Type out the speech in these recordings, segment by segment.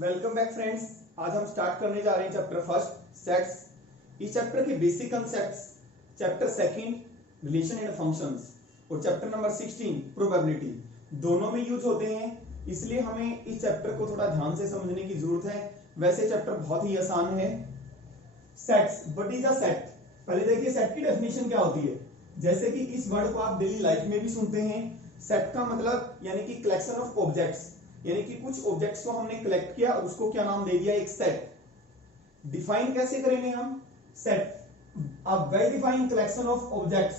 Welcome back friends. आज हम start करने जा रहे हैं चैप्टर फर्स्ट सेट्स। इस चैप्टर के basic concepts, chapter second relation and functions और चैप्टर नंबर 16 प्रोबेबिलिटी दोनों में यूज होते हैं, इसलिए हमें इस चैप्टर को थोड़ा ध्यान से समझने की जरूरत है। वैसे चैप्टर बहुत ही आसान है। Sets, what is a set? पहले देखिए सेट की डेफिनेशन क्या होती है। जैसे कि इस वर्ड को आप डेली लाइफ में भी सुनते हैं। सेट का मतलब यानी कि कलेक्शन ऑफ ऑब्जेक्ट्स, यानी कि कुछ ऑब्जेक्ट्स को हमने कलेक्ट किया और उसको क्या नाम दे दिया, एक सेट। डिफाइन कैसे करेंगे हम set? A well defined collection of objects,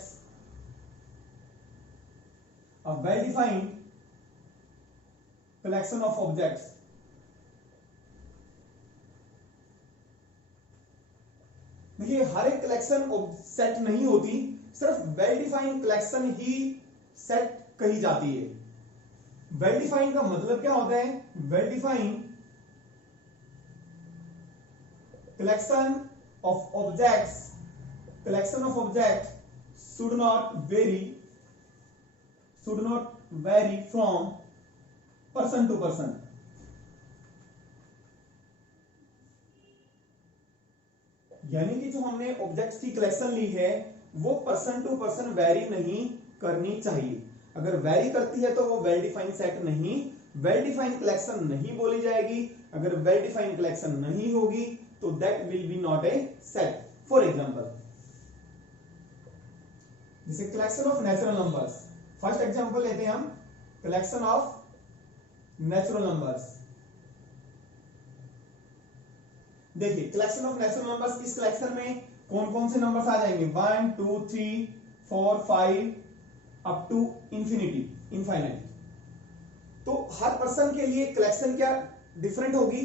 a well defined collection of objects. देखिए हर एक कलेक्शन सेट नहीं होती, सिर्फ वेल डिफाइंड कलेक्शन ही सेट कही जाती है। वेल डिफाइंड का मतलब क्या होता है? Well defined collection of objects, collection of object should not vary from person to person. यानी कि जो हमने ऑब्जेक्ट्स की कलेक्शन ली है वो पर्सन टू पर्सन वेरी नहीं करनी चाहिए। अगर वेरी करती है तो वो वेल डिफाइंड सेट नहीं, वेल डिफाइंड कलेक्शन नहीं बोली जाएगी। अगर वेल डिफाइंड कलेक्शन नहीं होगी तो that will be not a set. For example, जैसे collection of natural numbers. First example लेते हैं हम, कलेक्शन ऑफ नेचुरल नंबर्स। देखिए कलेक्शन ऑफ नेचुरल नंबर्स, इस कलेक्शन में कौन कौन से नंबर्स आ जाएंगे? 1 2 3 4 5 अप टू इंफिनिटी, इनफाइनाइट। तो हर पर्सन के लिए कलेक्शन क्या डिफरेंट होगी?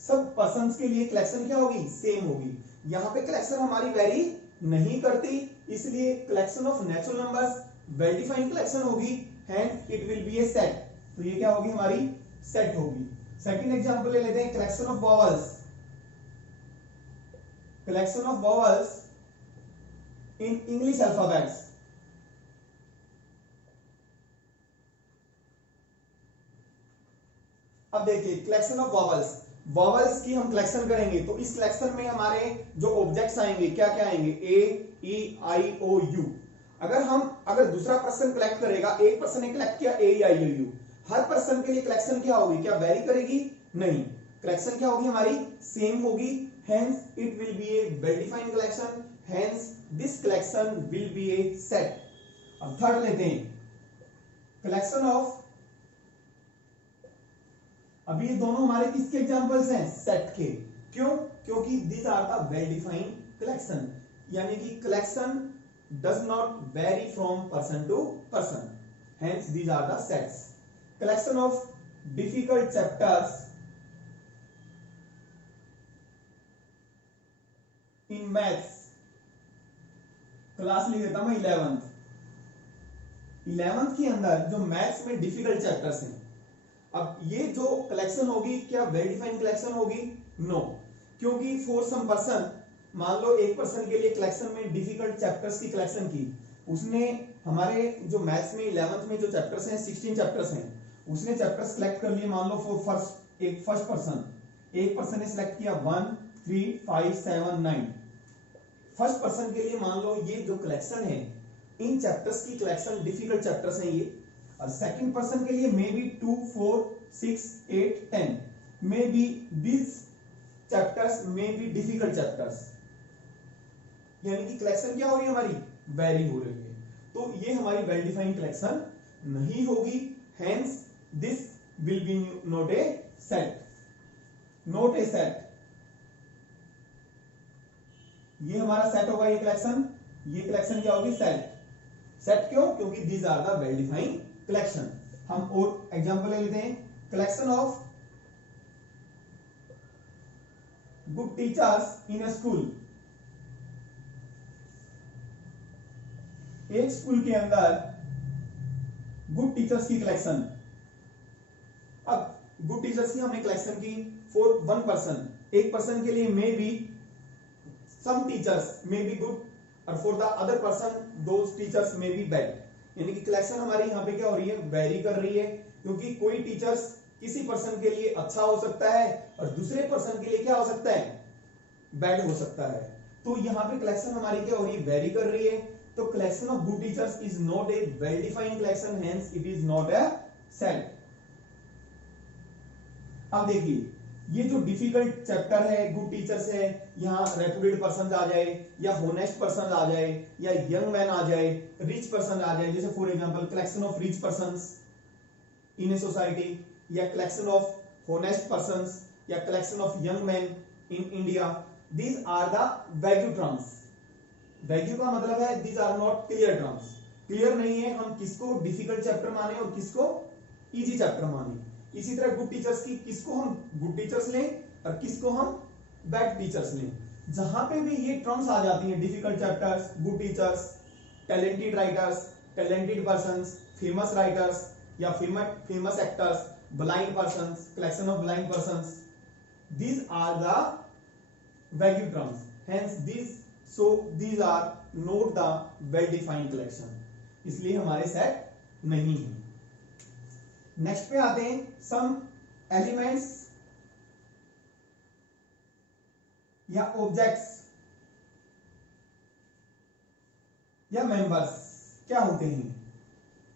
सब पर्संस के लिए कलेक्शन क्या होगी? सेम होगी। यहां पे कलेक्शन हमारी वेरी नहीं करती, इसलिए collection of natural numbers well defined collection होगी, hence it will be a set. तो ये क्या होगी? हमारी सेट होगी। सेकंड एग्जांपल ले लेते हैं, collection of vowels. Collection of vowels in English alphabets. अब देखिए कलेक्शन ऑफ वॉवल्स, वॉवल्स की हम कलेक्शन करेंगे तो इस कलेक्शन में हमारे जो ऑब्जेक्ट्स आएंगे क्या क्या आएंगे? ए ई आई ओ यू। अगर दूसरा पर्सन कलेक्ट करेगा, एक पर्सन ने कलेक्ट किया ए E I O you, her person के लिए कलेक्शन क्या होगी? क्या वेरी करेगी? नहीं, कलेक्शन क्या होगी? हमारी सेम होगी, hence it will be A well defined collection, hence this collection will be a set. अब थर्ड लेते हैं, कलेक्शन ऑफ, अभी ये दोनों हमारे किसके एग्जांपल्स हैं? सेट के। क्यों? क्योंकि these are the well defined collection, यानी कि collection does not vary from person to person, hence these are the sets. Collection of difficult chapters in maths, class लिख देता हूं 11th के अंदर जो मैथ्स में डिफिकल्ट चैप्टर्स हैं। अब ये जो कलेक्शन होगी क्या वेल डिफाइंड कलेक्शन होगी? नो, क्योंकि फॉर सम पर्सन, मान लो एक पर्सन के लिए कलेक्शन में डिफिकल्ट चैप्टर्स की कलेक्शन की, उसने हमारे जो मैथ्स में 11th में जो चैप्टर्स हैं 16 चैप्टर्स हैं, उसने चैप्टर्स कलेक्ट कर लिए। मान लो फर्स्ट पर्सन ने सिलेक्ट किया 1 3 5 7 9। फर्स्ट पर्सन के लिए मान लो ये जो कलेक्शन है, इन चैप्टर्स की कलेक्शन डिफिकल्ट चैप्टर्स हैं ये। और सेकंड पर्सन के लिए may be 2 4 6 8 10, may be this chapters may be difficult chapters, यानी कि कलेक्शन क्या हो रही है? हमारी वेरी हो रही है। तो ये हमारी वेल डिफाइंड कलेक्शन नहीं होगी, hence this will be not a set, not a set. ये हमारा सेट होगा, ये कलेक्शन क्या होगी? सेट। सेट क्यों? क्योंकि these are the well defined collection. हम और एग्जांपल ले लेते हैं, collection of good teachers in a school. एक स्कूल के अंदर गुड टीचर्स की कलेक्शन। अब गुड टीचर्स की हमने कलेक्शन की फॉर वन पर्सन, एक पर्सन के लिए maybe some teachers may be good और for the other person those teachers may be bad, यानी कि कलेक्शन हमारी यहां पे क्या हो रही है? वेरी कर रही है, क्योंकि कोई टीचर्स किसी पर्सन के लिए अच्छा हो सकता है और दूसरे पर्सन के लिए क्या हो सकता है, बैड हो सकता है। तो यहाँ पे कलेक्शन हमारी क्या हो रही है, वेरी कर रही है। तो collection of good teachers is not a well defined collection, hence it is not a set. अब देखिए ये जो डिफिकल्ट चैप्टर है गुड टीचर्स है, यहाँ रेपुटेड पर्सन आ जाए या होनेस्ट पर्सन आ जाए या यंग मैन आ जाए, रिच पर्सन आ जाए, जैसे for example collection of rich persons in a society, या कलेक्शन ऑफ होनेस्ट पर्संस, या collection of young man in India, these are the vague terms. Vague का मतलब है these are not clear terms, clear नहीं है हम किसको difficult chapter माने और किसको इजी चैप्टर माने। इसी तरह गुड टीचर्स की किसको हम गुड टीचर्स लें और किसको हम बैड टीचर्स लें। जहां पे भी ये टर्म्स आ जाती हैं, difficult chapters, good teachers, talented writers, talented persons, famous writers या famous actors, blind persons, collection of blind persons, these are the vague terms, hence these are not the well defined collection, इसलिए हमारे set नहीं है। Next पे आते हैं सम elements या objects या मेंबर्स क्या होते हैं,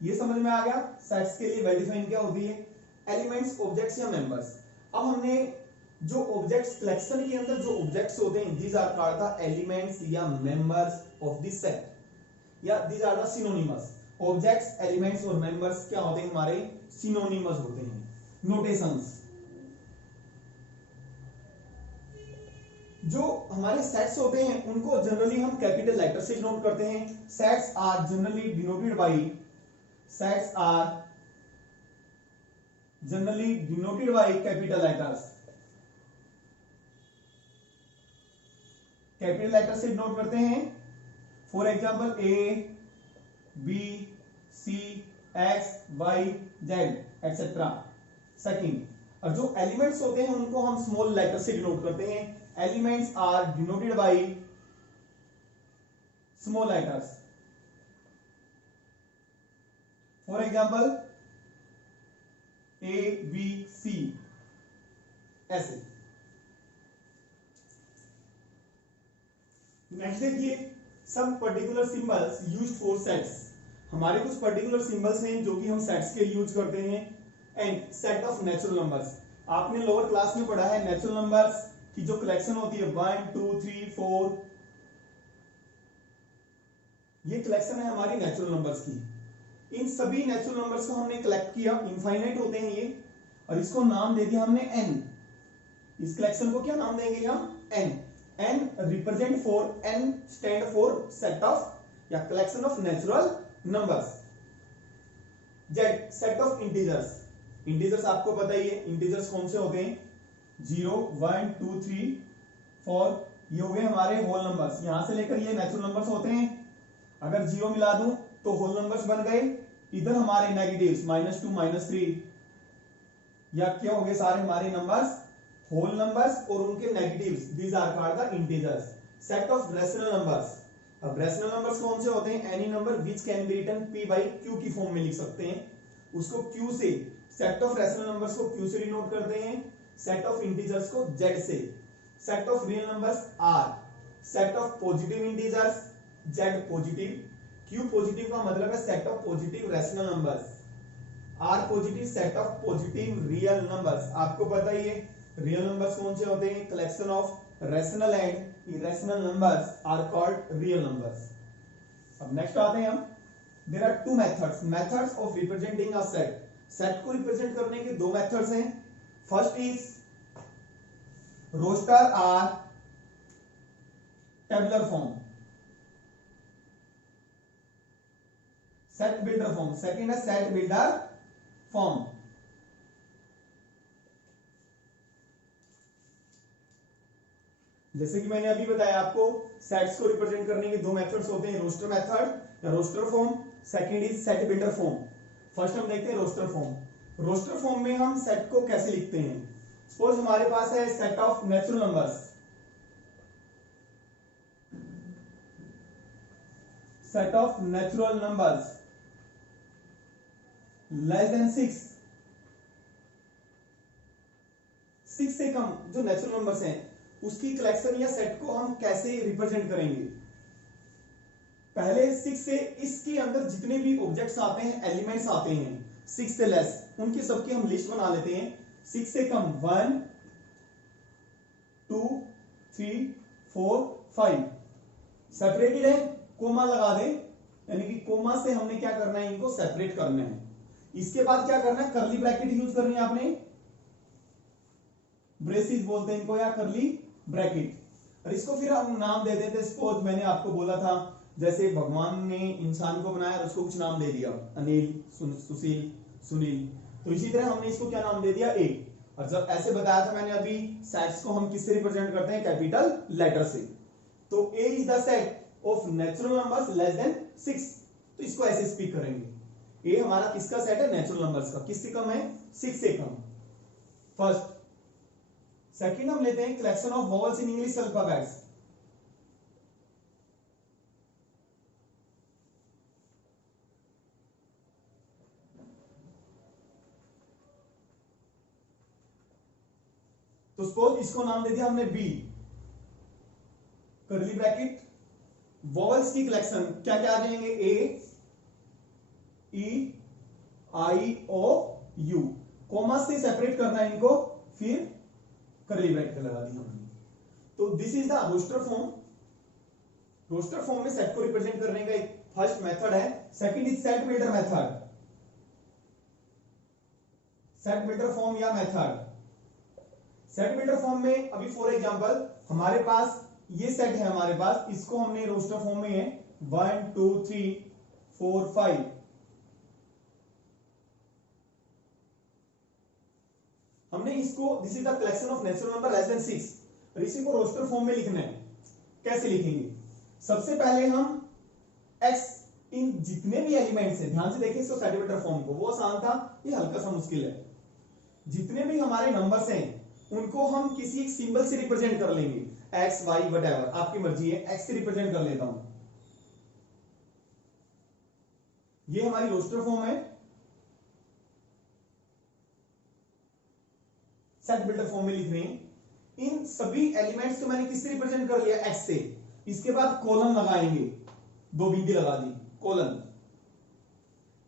ये समझ में आ गया। सेट्स के लिए वेल डिफाइंड क्या होती है, एलिमेंट्स, ऑब्जेक्ट्स या मेंबर्स। अब हमने जो ऑब्जेक्ट्स कलेक्शन के अंदर जो ऑब्जेक्ट्स होते हैं, these are called the elements या मेंबर्स ऑफ द सेट, या these are the synonymous. Objects, elements और मेंबर्स क्या होते हैं, हमारे सिनोनिमस होते हैं। नोटेशंस, जो हमारे सेट्स होते हैं उनको जनरली हम कैपिटल लेटर से डिनोट करते हैं। Sets are generally denoted by capital letters. Capital letter से डिनोट करते हैं, for example A, B, C, X, Y, Z etcetera. Second, और जो एलिमेंट्स होते हैं उनको हम स्मॉल लेटर से डिनोट करते हैं। Elements are denoted by small letters, for example A, B, C, ऐसे। नेक्स्ट देखिए some particular symbols used for sets. हमारे कुछ पर्टिकुलर सिंबल्स हैं जो कि हम सेट्स के लिए यूज करते हैं। And set of natural numbers, आपने लोअर क्लास में पढ़ा है नेचुरल नंबर्स की जो कलेक्शन होती है 1 2 3 4, ये कलेक्शन है हमारी नेचुरल नंबर्स की। इन सभी नेचुरल नंबर्स को हमने कलेक्ट किया, इनफाइनाइट होते हैं ये, और इसको नाम दे दिया हमने एन। इस कलेक्शन को क्या नाम देंगे हम, N. N represent for, N stand for set of या collection of natural numbers. Z set of integers. Integers आपको पता ही है, इंटीजर्स कौन से होते हैं, 0 1 2 3 4, ये हो गए हमारे होल नंबर्स। यहां से लेकर ये नेचुरल नंबर्स होते हैं। अगर 0 मिला दूं तो होल नंबर्स बन गए। इधर हमारे नेगेटिव्स -2 -3, या क्या हो गए सारे हमारे नंबर्स होल नंबर्स और उनके negatives, these are called the integers. Set of rational numbers, अब रैशनल नंबर्स कौन से होते हैं, any number which can be written p by q की फॉर्म में लिख सकते हैं, उसको q से, सेट ऑफ रैशनल नंबर्स को q से डिनोट करते हैं, सेट ऑफ इंटीजर्स को z से। Set of real numbers r, set of positive integers z positive, q positive का मतलब है set of positive rational numbers, r positive set of positive real numbers. आपको पता ही है रियल नंबर्स कौन से होते हैं, collection of rational and irrational numbers are called real numbers. अब नेक्स्ट आते हैं हम, there are two methods of representing a set. Set को रिप्रेजेंट करने के दो मेथड्स हैं। First is roster or tabular form, set builder form. Second है सेट बिल्डर फॉर्म। जैसे कि मैंने अभी बताया आपको, सेट्स को रिप्रेजेंट करने के दो मेथड्स होते हैं, रोस्टर मेथड या roster form, second is set builder form. First हम देखते हैं रोस्टर फॉर्म। रोस्टर फॉर्म में हम सेट को कैसे लिखते हैं, सपोज हमारे पास है set of natural numbers, set of natural numbers less than 6 6 से कम जो नेचुरल नंबर्स हैं उसकी कलेक्शन या सेट को हम कैसे रिप्रेजेंट करेंगे। पहले 6 से इसके अंदर जितने भी ऑब्जेक्ट्स आते हैं, एलिमेंट्स आते हैं 6 से लेस, उनकी सबकी हम लिस्ट बना लेते हैं। 6 से कम 1 2 3 4 5 सेपरेटेड है, कोमा लगा दें, यानी कि कोमा से हमने क्या करना है, इनको सेपरेट करना है। इसके बाद क्या करना है, करली ब्रैकेट यूज करनी है आपने, ब्रेसिस बोलते हैं इनको, या करली ब्रैकेट। और इसको फिर हम नाम दे देते, सपोज मैंने आपको बोला था जैसे भगवान ने इंसान को बनाया और उसको कुछ नाम दे दिया, अनिल, सुशील, सुनील, तो इसी तरह हमने इसको क्या नाम दे दिया, ए। और जब ऐसे बताया था मैंने अभी, सेट्स को हम किससे रिप्रेजेंट करते हैं, कैपिटल लेटर से। तो A is the set of natural numbers less than 6, तो इसको ऐसे स्पीक करेंगे। ए हमारा किसका सेट है, नेचुरल नंबर्स का, किससे कम है, 6 से कम, फर्स्ट। सेकंड हम लेते हैं collection of vowels in English alphabets. तो सपोज इसको नाम दे दिया हमने बी, कर्ली ब्रैकेट, वॉवल्स की कलेक्शन क्या क्या आ जाएंगे, ए E I O you, comma से सेपरेट करना है इनको, फिर कर्ली ब्रैकेट लगा दी हमने। तो this is the roster form. Roster form में सेट को रिप्रेजेंट करने का एक फर्स्ट मेथड है। Second is set builder method, set builder form या मेथड। सेट बिल्डर फॉर्म में अभी फॉर एग्जांपल हमारे पास ये सेट है, हमारे पास इसको हमने रोस्टर फॉर्म में है 1 2 3 4 5, हमने इसको, this is the collection of natural number less than 6, और इसी को रोस्टर फॉर्म में लिखना है। कैसे लिखेंगे, सबसे पहले हम x इन जितने भी एलिमेंट्स हैं, ध्यान से देखिए इसको सेट बिल्डर फॉर्म को, वो आसान था, ये हल्का सा मुश्किल है। जितने भी हमारे नंबर्स हैं उनको हम किसी एक सिंबल से रिप्रेजेंट कर लेंगे, एक्स वाई वटएवर, आपकी मर्जी है, एक्स से रिप्रेजेंट कर लेता हूं। ये हमारी रोस्टर फॉर्म है। सेट बिल्डर फॉर्म में लिख रहे हैं, इन सभी एलिमेंट्स को मैंने किससे रिप्रेजेंट कर लिया, एक्स से। इसके बाद कॉलन लगाएंगे, 2 बिंदी लगा दी, कॉलन।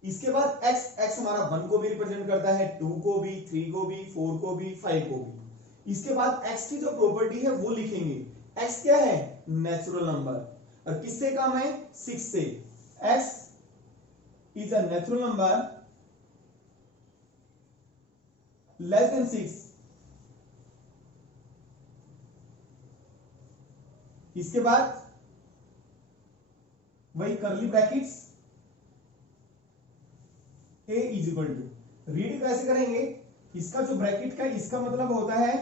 इसके बाद एक्स, एक्स हमारा 1 को भी रिप्रेजेंट करता है, 2 को भी, 3 को भी, 4 को भी, 5 को भी। इसके बाद x की जो प्रॉपर्टी है वो लिखेंगे। x क्या है, नेचुरल नंबर, और किससे कम है, 6 से। x is a natural number less than 6। इसके बाद वही curly brackets, a is equal to, read कैसे करेंगे, इसका जो ब्रैकेट का इसका मतलब होता है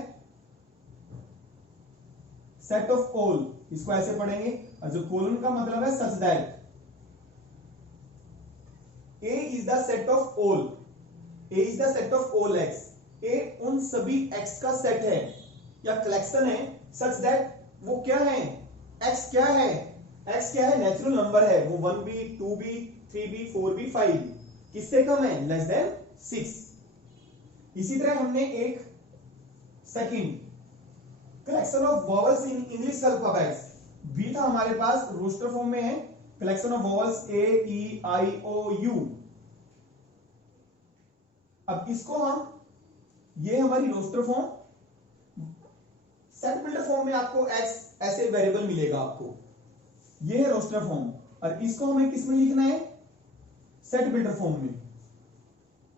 सेट ऑफ ऑल, इसको ऐसे पढ़ेंगे, और जो कोलन का मतलब है such that A is the set of all, A is the set of all X, A उन सभी एक्स का सेट है या कलेक्शन है, सच दैट वो क्या है, एक्स क्या है, एक्स क्या है, नेचुरल नंबर है, वो 1 भी 2 भी 3 भी 4 भी 5 भी, किससे कम है, लेस देन 6। इसी तरह हमने एक second collection of vowels in English alphabets भी था हमारे पास, रोस्टर फॉर्म में है, collection of vowels A E I O U. अब इसको हम, ये हमारी roster form, set builder form में आपको एक्स ऐसे वेरिएबल मिलेगा आपको, ये है रोस्टर फॉर्म, और इसको हमें किस में लिखना है, सेट बिल्डर फॉर्म में।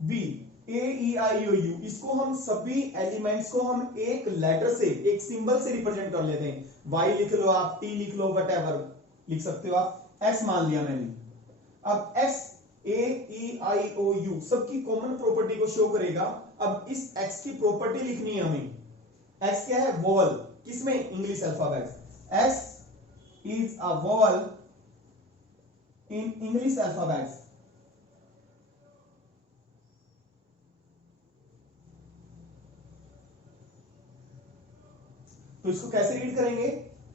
B A E I O U, इसको हम सभी एलिमेंट्स को हम एक लेटर से, एक सिंबल से रिप्रेजेंट कर लेते हैं, वाई लिख लो आप, टी लिख लो, वटएवर लिख सकते हो आप, एक्स मान लिया मैंने। अब x A E I O U सबकी कॉमन प्रॉपर्टी को शो करेगा। अब इस एक्स की प्रॉपर्टी लिखनी है हमें, एक्स क्या है, वोवल, किसमें, English alphabets, x is a vowel in English alphabets. तो इसको कैसे रीड करेंगे,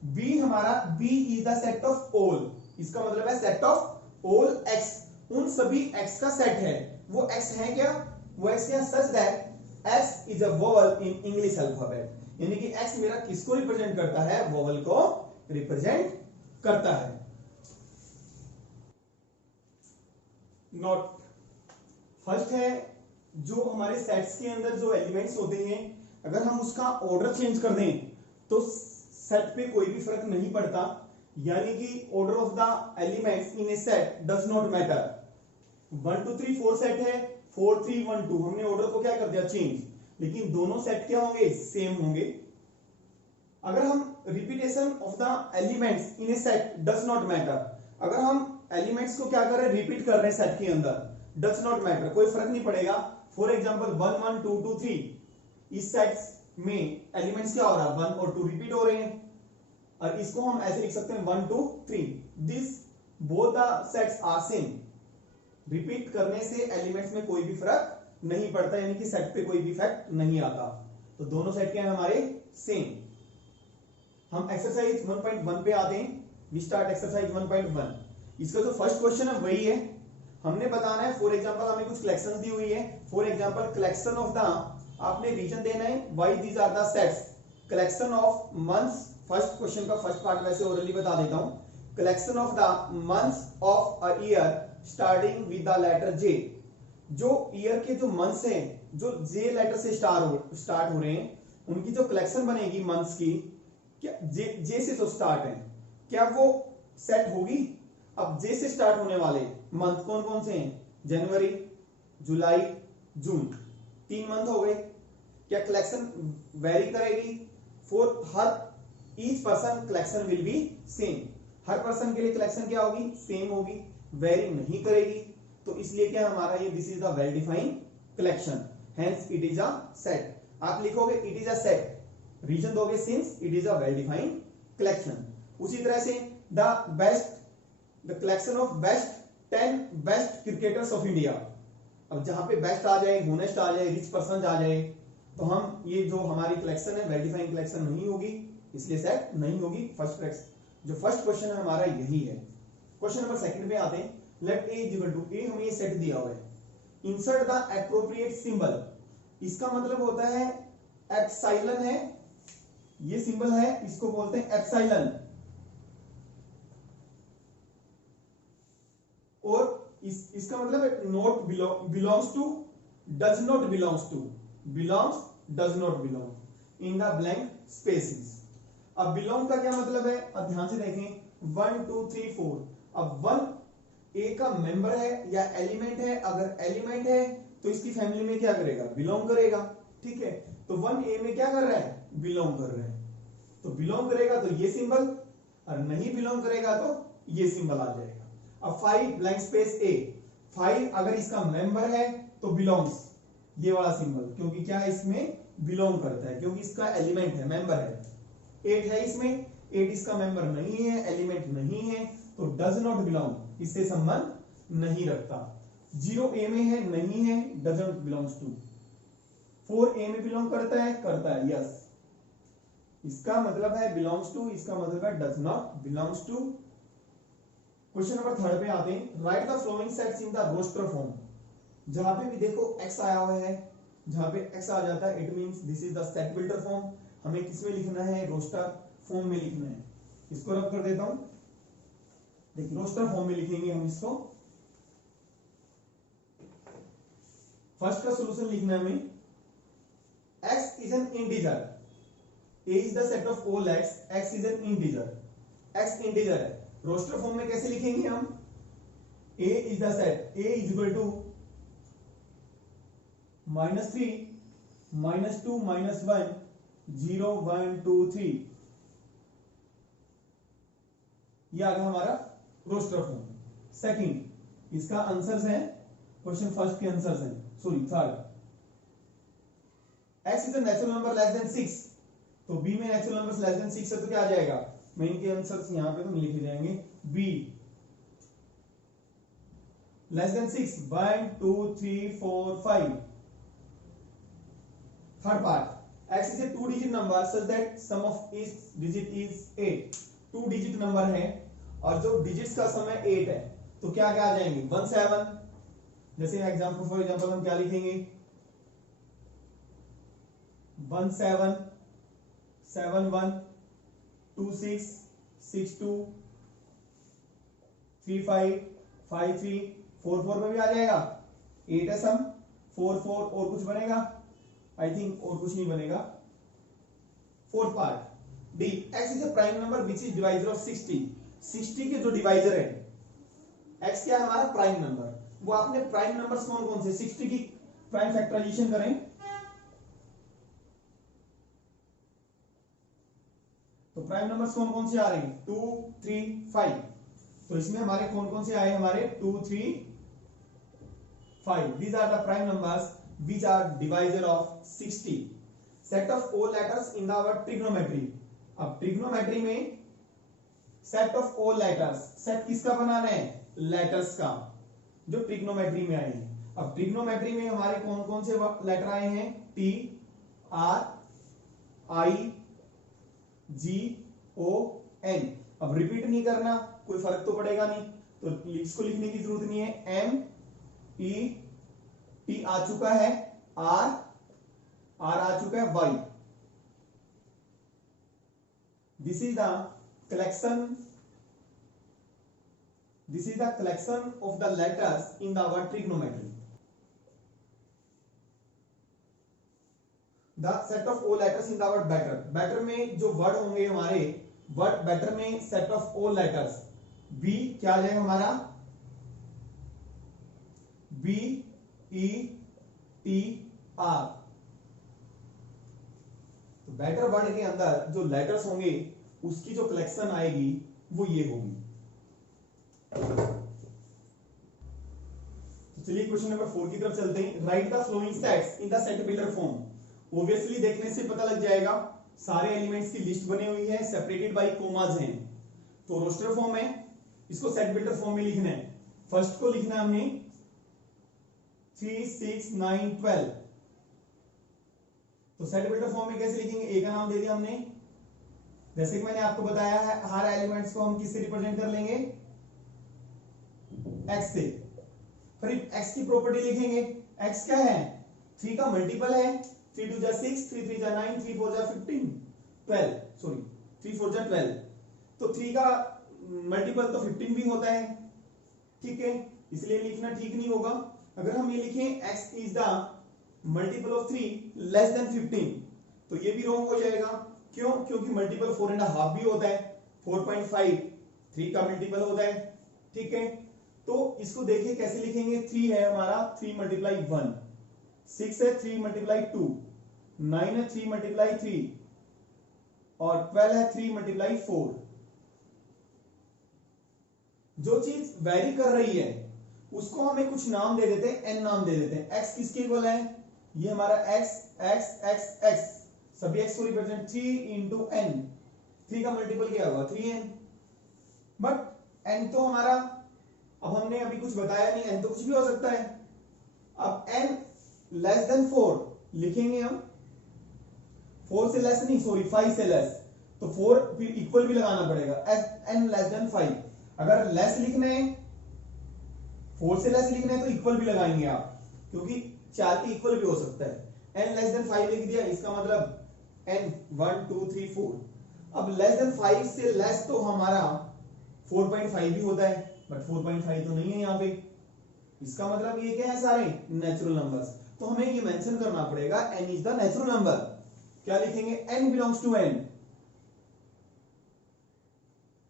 बी हमारा, B is the set of all, इसका मतलब है सेट ऑफ ऑल एक्स, उन सभी एक्स का सेट है। वो एक्स है क्या, वो एक्स क्या, such that x is a vowel in English alphabet, यानी कि x मेरा किसको रिप्रेजेंट करता है, वोवल को रिप्रेजेंट करता है। नोट फर्स्ट है, जो हमारे सेट्स के अंदर जो एलिमेंट्स होते हैं, अगर हम उसका ऑर्डर चेंज कर दें तो सेट पे कोई भी फर्क नहीं पड़ता, यानी कि order of the elements in A set does not matter. 1 2 3 4 set है, 4 3 1 2 हमने ऑर्डर को क्या कर दिया, चेंज, लेकिन दोनों सेट क्या होंगे, सेम होंगे। अगर हम repetition of the elements in A set does not matter, अगर हम एलिमेंट्स को क्या कर रहे हैं, रिपीट कर रहे हैं सेट के अंदर, डज नॉट मैटर, कोई फर्क नहीं पड़ेगा। फॉर एग्जांपल 1 1 2 2 3, इस सेट्स में एलिमेंट्स क्या हो रहा है, 1 और 2 रिपीट हो रहे हैं, और इसको हम ऐसे लिख सकते हैं 1 2 3, this both the sets are same. Repeat करने से एलिमेंट्स में कोई भी फर्क नहीं पड़ता, यानी कि सेट पे कोई भी इफेक्ट नहीं आता, तो दोनों सेट क्या है हमारे, सेम। हम एक्सरसाइज 1.1 पे आते हैं। We start exercise 1.1। इसका जो फर्स्ट क्वेश्चन है वही है, हमने बताना है, फॉर एग्जांपल हमें कुछ कलेक्शंस दी हुई है, for example collection of the, आपने रीजन देना है why these are the sets, collection of months. First question का फर्स्ट पार्ट वैसे ओरली बता देता हूं, collection of the months of a year starting with the letter J. जो year के जो मंथ्स हैं, जो जे लेटर से स्टार्ट हो रहे हैं, उनकी जो कलेक्शन बनेगी मंथ्स की, क्या जे से तो स्टार्ट है, क्या वो सेट होगी। अब जे से स्टार्ट होने वाले मंथ कौन कौन से हैं, जनवरी, जुलाई, जून, 3 मंथ हो गए। क्या कलेक्शन वेरी करेगी, for her each person collection will be same, her person के लिए कलेक्शन क्या होगी, सेम होगी, वेरी नहीं करेगी, तो इसलिए क्या हमारा ये, this is the well defined collection, hence it is a set. आप लिखोगे it is a set, reason दोगे since it is a well defined collection. उसी तरह से the collection of best 10 best cricketers of India. अब जहां पे best आ जाए, होनेस्ट आ जाए, रिच पर्सन आ जाए, तो हम ये जो हमारी कलेक्शन है वेल डिफाइंड कलेक्शन नहीं होगी, इसलिए सेट नहीं होगी। जो फर्स्ट क्वेश्चन है हमारा यही है। क्वेश्चन नंबर सेकंड पे आते हैं, let A is equal to, A हमें ये सेट दिया हुआ है, इंसर्ट द एप्रोप्रिएट सिंबल। इसका मतलब होता है एप्सिलॉन है, ये सिंबल है, इसको बोलते हैं एप्सिलॉन, और इसका मतलब not belongs to, does not belongs to, belongs, does not belong in the blank spaces. अब बिलोंग का क्या मतलब है, अब ध्यान से देखें 1 2 3 4, अब 1 ए का मेंबर है या एलिमेंट है, अगर एलिमेंट है तो इसकी फैमिली में क्या करेगा, बिलोंग करेगा, ठीक है। तो 1 ए में क्या कर रहा है, बिलोंग कर रहा है, तो बिलोंग करेगा तो ये सिंबल, और नहीं बिलोंग करेगा तो ये सिंबल आ जाएगा। अब 5 ब्लैंक स्पेस ए, 5 अगर इसका मेंबर है तो बिलोंग्स, ये वाला सिंबल, क्योंकि क्या है, इसमें बिलोंग करता है, क्योंकि इसका एलिमेंट है, मेंबर है। 8 है इसमें, 8 इसका मेंबर नहीं है, एलिमेंट नहीं है, तो डज नॉट बिलोंग, इससे संबंध नहीं रखता। 0 ए में है, नहीं है, डजंट बिलोंग्स टू। 4 ए में बिलोंग करता है, यस, इसका मतलब है बिलोंग्स टू, इसका मतलब है does not belongs to. Question number 3 पे आते हैं, write the following sets in the roster form. जहां पे भी देखो x आया हुआ है, जहां पे x आ जाता है it means this is the set builder form. हमें किस में लिखना है, रोस्टर फॉर्म में लिखना है। इसको रब कर देता हूं, देखिए रोस्टर फॉर्म में लिखेंगे हम इसको। फर्स्ट का सॉल्यूशन लिखना है हमें, x is an integer, a is the set of all x is an integer, x integer है। रोस्टर फॉर्म में कैसे लिखेंगे हम, a is the set, a is equal to -3 -2 -1 0 1 2 3, ये आ गया हमारा रोस्टर फॉर्म। सेकंड, इसका आंसर्स है, क्वेश्चन फर्स्ट के आंसर्स हैं, sorry third, x is a natural number less than 6, तो b में नेचुरल नंबर्स लेस देन 6 है तो क्या आ जाएगा, मैं इनके आंसर्स यहां पे तो लिखे जाएंगे, b less than 6 1 2 3 4 5। Third part, x is a 2-digit number such that sum of each digit is 8। 2 digit number है और जो डिजिट्स का सम है 8 है, तो क्या क्या आ जाएंगे 1 7। जैसे एग्जांपल फॉर एग्जांपल हम क्या लिखेंगे 17 71 26 62 35 53 44 में भी आ जाएगा। 8 है सम, 44 और कुछ बनेगा? आई थिंक और कुछ नहीं बनेगा। Fourth part D, x is a prime number which is divisor of 60। 60 के जो डिवाइजर है, x क्या है हमारा? Prime number. वो आपने प्राइम नंबर्स कौन कौन से 60 की प्राइम फैक्टराइजेशन करें तो प्राइम नंबर्स कौन कौन से आ रहे हैं? 2 3 5। तो इसमें हमारे कौन कौन से आए? हमारे 2 3 5। These are the prime numbers which are divisor of 60. Set of all letters in our trigonometry. अब ट्रिग्नोमेट्री में set of all letters, set किसका बनाना है? लेटर्स का, जो ट्रिग्नोमेट्री में आए हैं। अब ट्रिग्नोमेट्री में हमारे कौन कौन से लेटर आए हैं? T, R, I, G, O, N. अब रिपीट नहीं करना, कोई फर्क तो पड़ेगा नहीं, तो इसको लिखने की जरूरत नहीं है। एम, ई, टी आ चुका है, आर आ चुका है, Y. This is the collection of the letters in the trigonometry. The set of all letters in the word better. Better में जो वर्ड होंगे हमारे, वर्ड बेटर में set of all letters, B क्या आ जाएगा हमारा? B, E, T, R. तो बेटर वर्ड के अंदर जो लेटर्स होंगे उसकी जो कलेक्शन आएगी वो ये होगी। तो चलिए क्वेश्चन नंबर 4 की तरफ चलते हैं। Write the following sets in the set builder form. Obviously देखने से पता लग जाएगा, सारे एलिमेंट्स की लिस्ट बनी हुई है, सेपरेटेड बाय कोमास हैं। तो रोस्टर फॉर्म है, इसको सेट बिल्डर फॉर्म में लिखना है। फर्स्ट को लिखना है हमने 3 6 9 12। तो सेट बिल्डर फॉर्म में कैसे लिखेंगे? ए का नाम दे दिया हमने, जैसे कि मैंने आपको बताया है हर एलिमेंट्स को हम किससे रिप्रेजेंट कर लेंगे? एक्स से। फिर एक्स की प्रॉपर्टी लिखेंगे। एक्स क्या है? 3 का मल्टीपल है, 3 2 जा 6, 3 3 जा 9, 3 4 जा 15 12, सॉरी 3 4 जा 12। तो 3 का मल्टीपल तो 15 भी होता है, ठीक है, इसलिए लिखना ठीक नहीं होगा। अगर हम ये लिखें x is the multiple of 3 less than 15, तो ये भी रॉन्ग हो जाएगा। क्यों? क्योंकि मल्टीपल 4.5 भी होता है, 4.5 3 का मल्टीपल होता है, ठीक है। तो इसको देखिए कैसे लिखेंगे? 3 है हमारा 3 मल्टीप्लाई 1, 6 है 3 मल्टीप्लाई 2, 9 है 3 मल्टीप्लाई 3 और 12 है 3 मल्टीप्लाई 4। जो चीज वेरी कर रही है उसको हमें कुछ नाम दे देते हैं, एन नाम दे देते हैं। एक्स किसके इक्वल है? ये हमारा एक्स एक्स एक्स एक्स, सभी एक्स को रिप्रेजेंट 3 इंटू एन। 3 का मल्टीपल क्या होगा? 3n। बट एन तो हमारा, अब हमने अभी कुछ बताया नहीं, एन तो कुछ भी हो सकता है। अब एन लेस देन 4 लिखेंगे हम, 4 से लेस नहीं, सॉरी 5 से लेस, तो 4 फिर इक्वल भी लगाना पड़ेगा, एन लेस देन 5। अगर लेस लिखना है, 4 से लेस लिखना है तो इक्वल भी लगाएंगे आप, क्योंकि 4 के इक्वल भी हो सकता है। n लेस देन 5 लिख दिया, इसका मतलब n 1 2 3 4। अब लेस देन 5 से लेस तो हमारा 4.5 भी होता है, बट 4.5 तो नहीं है यहाँ पे। इसका मतलब ये क्या है? सारे नेचुरल नंबर्स। तो हमें ये मेंशन करना पड़ेगा n is the natural number. क्या लिखेंगे? n belongs to n।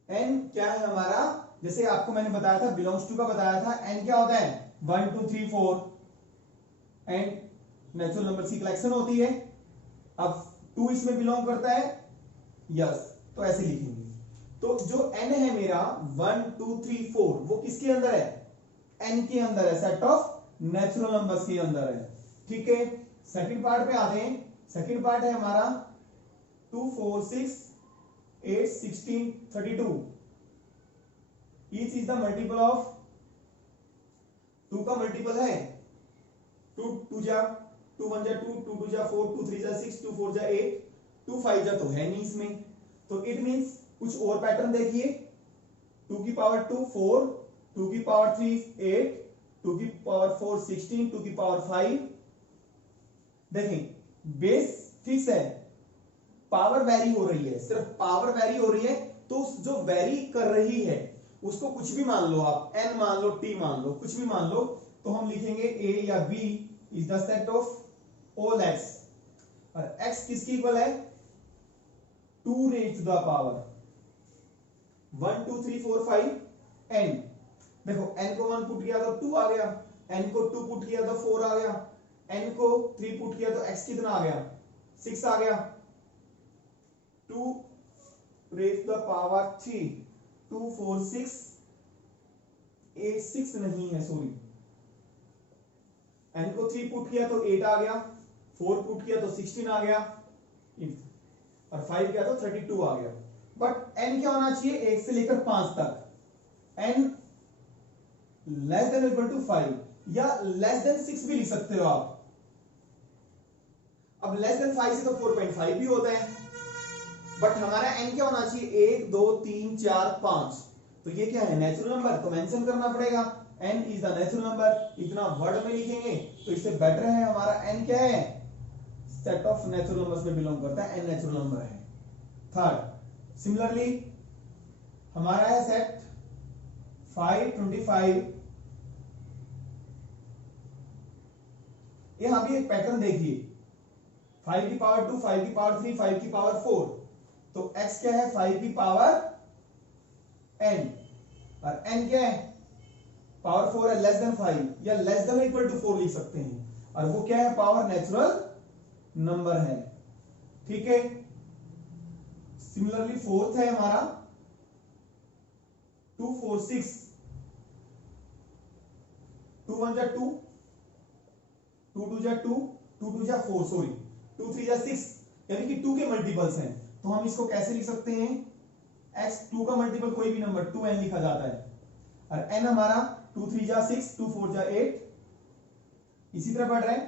n क्या है हमारा? जैसे आपको मैंने बताया था, बिलोंग्स टू का बताया था, n क्या होता है? 1 2 3 4, एंड नेचुरल नंबर की कलेक्शन होती है। अब 2 इसमें बिलोंग करता है, यस, तो ऐसे लिखेंगे। तो जो n है मेरा 1 2 3 4, वो किसके अंदर है? n के अंदर है, सेट ऑफ नेचुरल नंबर्स के अंदर है, ठीक है। सेकंड पार्ट पे आते हैं। सेकंड पार्ट है हमारा 2 4 6 8 16 32। Each is the multiple of 2 का मल्टीपल है 2 2 जा 2 1 जा 2 2 2 जा 4 2 3 जा 6 2 4 जा 8 2 5 जा तो है नहीं इसमें। तो इट मींस कुछ और पैटर्न देखिए, 2 की पावर 2 4, 2 की पावर 3 8, 2 की पावर 4 16, 2 की पावर 5। देखें बेस फिक्स है, पावर वेरी हो रही है, सिर्फ पावर वेरी हो रही है, तो जो वेरी कर रही है उसको कुछ भी मान लो आप, n मान लो, t मान लो, कुछ भी मान लो, तो हम लिखेंगे a या b is the set of all x, और x किसकी इक्वल है, 2 raise to the power 1 2 3 4 5 n। देखो n को 1 पुट किया तो 2 आ गया, n को 2 पुट किया तो 4 आ गया, n को 3 पुट किया तो x कितना आ गया, 6 आ गया, 2 रेज टू द पावर 3, 2 4 6, 8 6 नहीं है, सॉरी, n को 3 पुट किया तो 8 आ गया, 4 पुट किया तो 16 आ गया, और 5 किया तो 32 आ गया। बट n क्या होना चाहिए, 1 से लेकर 5 तक, n less than equal to 5 या लेस देन 6 भी लिख सकते हो आप। अब लेस देन 5 से तो 4.5 भी होता है, बट हमारा n क्या होना चाहिए, 1 2 3 4 5, तो ये क्या है, नेचुरल नंबर, तो मेंशन करना पड़ेगा n is the natural number. इतना वर्ड में लिखेंगे तो इससे बेटर है हमारा n क्या है, सेट ऑफ नेचुरल नंबर्स में बिलोंग करता है, n नेचुरल नंबर है। थर्ड, सिमिलरली हमारा है सेट 5 25, यहां भी एक पैटर्न देखिए, 5 की पावर 2, 5 की पावर 3, 5 की पावर 4, तो x क्या है, 5 की पावर n, और n क्या है, पावर 4 है, लेस देन 5 या लेस देन इक्वल टू 4 लिख सकते हैं, और वो क्या है, पावर नेचुरल नंबर है, ठीक है। सिमिलरली फोर्थ है हमारा 2 4 6, 2 1 जा 2, 2 2 जा 2, 2 2 जा 4, सॉरी 2 3 जा 6, यानी कि 2 के मल्टीपल्स हैं, तो हम इसको कैसे लिख सकते हैं, x 2 का मल्टीपल कोई भी नंबर 2n लिखा जाता है, और n हमारा 2 3 जा 6, 2 4 जा 8, इसी तरह बढ़ रहे हैं,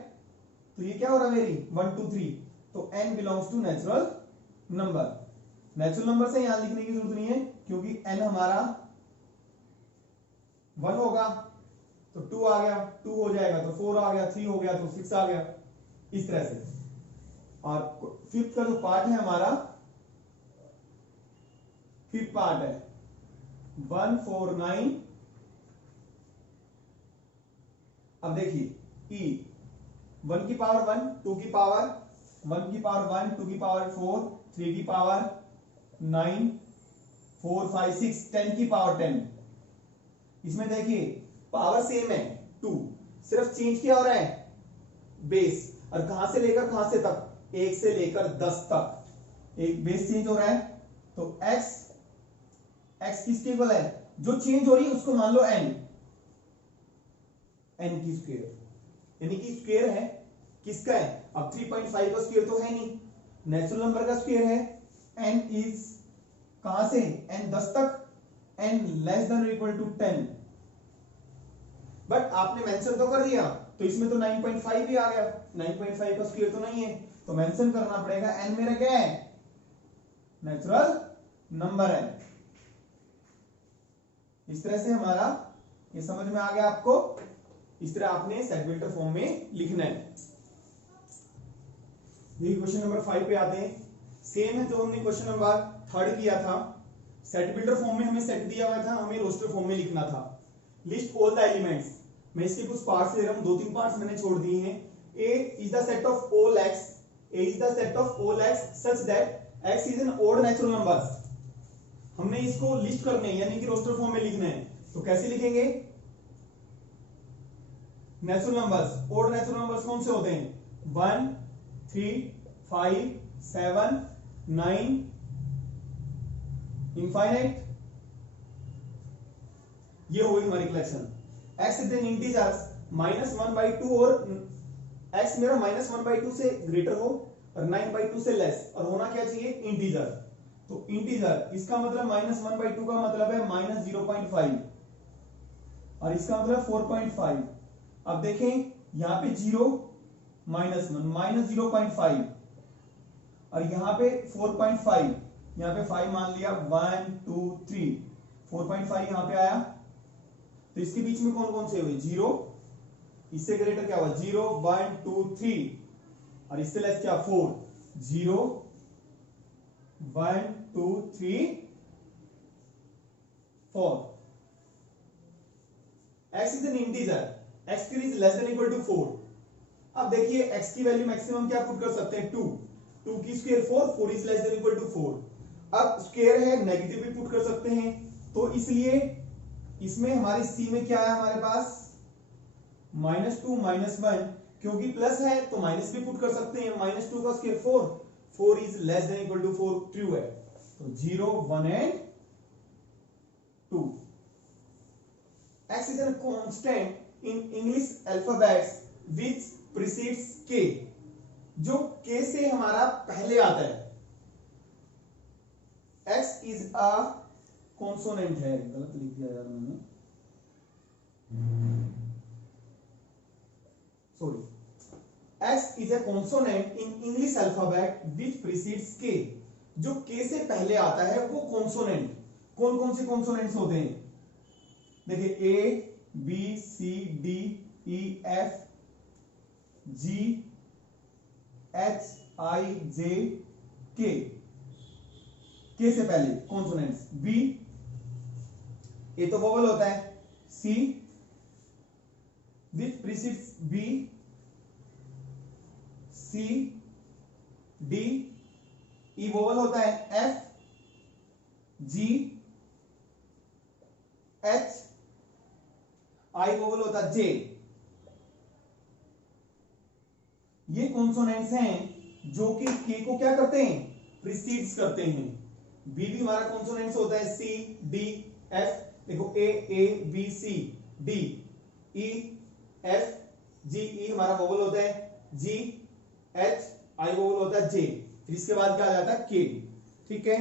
तो ये क्या हो रहा है मेरी 1 2 3, तो n belongs to natural number. Natural number से यहां लिखने की जरूरत नहीं है, क्योंकि n हमारा 1 होगा तो 2 आ गया, 2 हो जाएगा तो 4 आ गया, 3 हो गया तो 6 आ गया, इस तरह से। और फिफ्थ का जो पार्ट है हमारा, फिफ्थ पार्ट है 1 4 9, अब देखिए e 1 की पावर 1, 2 की पावर 1 की पावर 1, 2 की पावर 4, 3 की पावर 9, 4 5 6, 10 की पावर 10। इसमें देखिए पावर सेम है 2, सिर्फ चेंज क्या हो रहा है, बेस, और कहां से लेकर कहां से तक, 1 से लेकर 10 तक एक बेस चेंज हो रहा है, तो x किसके इक्वल है, जो चेंज हो रही है उसको मान लो n की स्क्वायर, यानी कि स्क्वायर है किसका है, अब 3.5 का स्क्वायर तो है नहीं, नेचुरल नंबर का स्क्वायर है, n इज कहां से, n 10 तक, n less than equal to 10, but आपने मेंशन तो कर दिया, तो इसमें तो 9.5 भी आ गया, 9.5 का स्क्वायर तो नहीं है, तो मेंशन करना पड़ेगा n मेरा क्या है, नेचुरल नंबर है। इस तरह से हमारा ये समझ में आ गया आपको, इस तरह आपने सेट बिल्डर फॉर्म में लिखना है। देखिए क्वेश्चन नंबर 5 पे आते हैं, सेम है जो हमने क्वेश्चन नंबर 3 किया था, सेट बिल्डर फॉर्म में हमें सेट दिया हुआ था, हमें रोस्टर फॉर्म में लिखना था, लिस्ट ऑल द एलिमेंट्स, मैं इसके कुछ पार्ट्स ले रहा हूं, 2-3 पार्ट्स मैंने छोड़ दिए हैं। A is the set of all x, A is the set of all x such that x is an odd natural numbers, हमने इसको लिस्ट करने यानी कि रोस्टर फॉर्म में लिखना है, तो कैसे लिखेंगे, natural numbers, odd natural numbers कौन से होते हैं, 1 3 5 7 9 इनफाइनाइट, ये हो गई हमारी collection. x is N integers -1/2 और x मेरा -1/2 से ग्रेटर हो और 9/2 से लेस, और होना क्या चाहिए, इंटीजर, तो इंटीजर इसका मतलब -1/2 का मतलब है -0.5 और इसका मतलब 4.5। अब देखें यहां पे 0 -1 -0.5 और यहां पे 4.5, यहां पे 5 मान लिया, 1 2 3 4.5 यहां पे आया, तो इसके बीच में कौन कौन से हुए, 0, इससे ग्रेटर क्या हुआ 0 1 2 3 और इससे लेस क्या 4, 0 1 2 3 4। x is an integer, x is less than equal to 4। अब देखिए x की वैल्यू मैक्सिमम क्या पुट कर सकते हैं 2, 2 की square 4, 4 is less than equal to 4। अब स्क्वायर है, नेगेटिव भी पुट कर सकते हैं, तो इसलिए इसमें हमारी सी में क्या है हमारे पास -2 -1, क्योंकि प्लस है तो माइनस भी पुट कर सकते हैं। -2 का square 4, 4 is less than equal to 4 true है, तो 0 1 and 2। x is a constant in English alphabets which precedes k, जो k से हमारा पहले आता है। x is a consonant है, गलत लिख दिया यार मैंने, sorry. x is a consonant in English alphabet which precedes k, जो k से पहले आता है वो consonant। कौन कौन से consonants होते हैं? देखिए A B C D E F G H I J K, के से पहले कॉन्सोनेंट्स। B ए तो वोवल होता है, C which precedes B, C D E vowel होता है, F G H I vowel होता है, J। ये कॉन्सोनेंट्स हैं जो कि के को क्या करते हैं, प्रीसीड्स करते हैं। बी भी हमारा कॉन्सोनेंट्स होता है, सी डी एफ। देखो A B C D E F G E हमारा वोवल होता है, जी एच आई वोवल होता है, जे। फिर इसके बाद क्या आ जाता है, के। ठीक है।